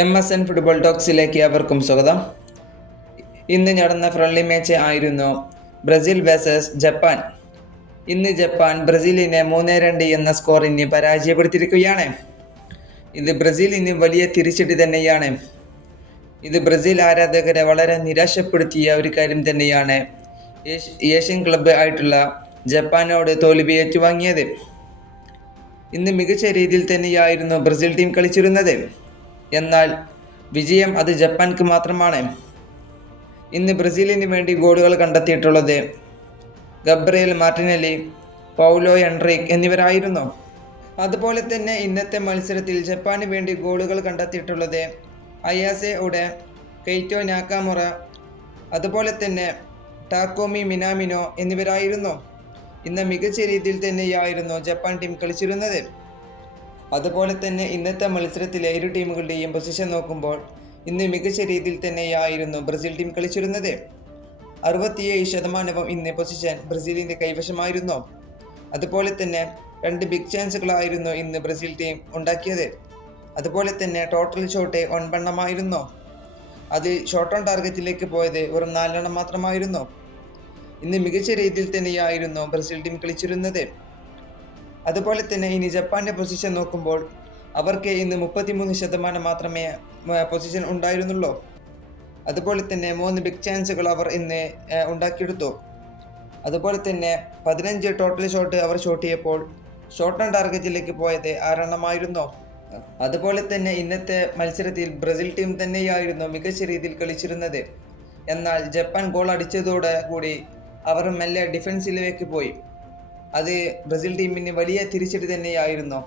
M S N football ടോക്സിലേക്ക് അവർക്കും സ്വാഗതം. ഇന്ന് നടന്ന ഫ്രണ്ട്ലി മാച്ച് ആയിരുന്നു ബ്രസീൽ വേഴ്സസ് ജപ്പാൻ. ഇന്ന് ജപ്പാൻ ബ്രസീലിനെ മൂന്ന് രണ്ട് എന്ന സ്കോറിന് പരാജയപ്പെടുത്തിയിരിക്കുകയാണ്. ഇത് ബ്രസീലിന് വലിയ തിരിച്ചടി തന്നെയാണ്. ഇത് ബ്രസീൽ ആരാധകരെ വളരെ നിരാശപ്പെടുത്തിയ ഒരു കാര്യം തന്നെയാണ് ഏഷ്യൻ ക്ലബ്ബ് ആയിട്ടുള്ള ജപ്പാനോട് തോൽവി ഏറ്റുവാങ്ങിയത്. ഇന്ന് മികച്ച രീതിയിൽ തന്നെയായിരുന്നു ബ്രസീൽ ടീം കളിച്ചിരുന്നത്. എന്നാൽ വിജയം അത് ജപ്പാൻക്ക് മാത്രമാണ്. ഇന്ന് ബ്രസീലിന് വേണ്ടി ഗോളുകൾ കണ്ടെത്തിയിട്ടുള്ളത് ഗബ്രിയൽ മാർട്ടിനലി പൗലോ എൻട്രിക് എന്നിവരായിരുന്നു. അതുപോലെ തന്നെ ഇന്നത്തെ മത്സരത്തിൽ ജപ്പാന് വേണ്ടി ഗോളുകൾ കണ്ടെത്തിയിട്ടുള്ളത് അയാസെ ഉടെ കെയ്റ്റോ നാക്കാമുറ അതുപോലെ തന്നെ ടാക്കോമി മിനാമിനോ എന്നിവരായിരുന്നു. ഇന്ന് മികച്ച രീതിയിൽ തന്നെയായിരുന്നു ജപ്പാൻ ടീം കളിച്ചിരുന്നത്. അതുപോലെ തന്നെ ഇന്നത്തെ മത്സരത്തിലെ ഇരു ടീമുകളുടെയും പൊസിഷൻ നോക്കുമ്പോൾ ഇന്ന് മികച്ച രീതിയിൽ തന്നെയായിരുന്നു ബ്രസീൽ ടീം കളിച്ചിരുന്നത്. അറുപത്തിയേഴ് ശതമാനവും ഇന്ന് പൊസിഷൻ ബ്രസീലിന്റെ കൈവശമായിരുന്നു. അതുപോലെ തന്നെ രണ്ട് ബിഗ് ചാൻസുകളായിരുന്നു ഇന്ന് ബ്രസീൽ ടീം ഉണ്ടാക്കിയത്. അതുപോലെ തന്നെ ടോട്ടൽ ഷോട്ട് ഒൻപെണ്ണമായിരുന്നു അത് ഷോർട്ട് ഓൺ ടാർഗറ്റിലേക്ക് പോയത് വെറും നാലെണ്ണം മാത്രമായിരുന്നു. ഇന്ന് മികച്ച രീതിയിൽ തന്നെയായിരുന്നു ബ്രസീൽ ടീം കളിച്ചിരുന്നത്. അതുപോലെ തന്നെ ഇനി ജപ്പാന്റെ പൊസിഷൻ നോക്കുമ്പോൾ അവർക്ക് ഇന്ന് മുപ്പത്തിമൂന്ന് ശതമാനം മാത്രമേ പൊസിഷൻ ഉണ്ടായിരുന്നുള്ളൂ. അതുപോലെ തന്നെ മൂന്ന് ബിഗ് ചാൻസുകൾ അവർ ഇന്ന് ഉണ്ടാക്കിയെടുത്തു. അതുപോലെ തന്നെ പതിനഞ്ച് ടോട്ടൽ ഷോട്ട് അവർ ഷോട്ട് ചെയ്യപ്പോൾ ഷോട്ട് ടാർഗറ്റിലേക്ക് പോയത് ആറെണ്ണമായിരുന്നു. അതുപോലെ തന്നെ ഇന്നത്തെ മത്സരത്തിൽ ബ്രസീൽ ടീം തന്നെയായിരുന്നു മികച്ച രീതിയിൽ കളിച്ചിരുന്നത്. എന്നാൽ ജപ്പാൻ ഗോൾ അടിച്ചതോടെ കൂടി അവർ മെല്ലെ ഡിഫൻസിലേക്ക് പോയി. അത് ബ്രസീൽ ടീമിന് വലിയ തിരിച്ചടി തന്നെയായിരുന്നു.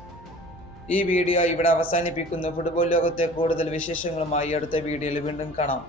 ഈ വീഡിയോ ഇവിടെ അവസാനിപ്പിക്കുന്നു. ഫുട്ബോൾ ലോകത്തെ കൂടുതൽ വിശേഷങ്ങളുമായി അടുത്ത വീഡിയോയിൽ വീണ്ടും കാണാം.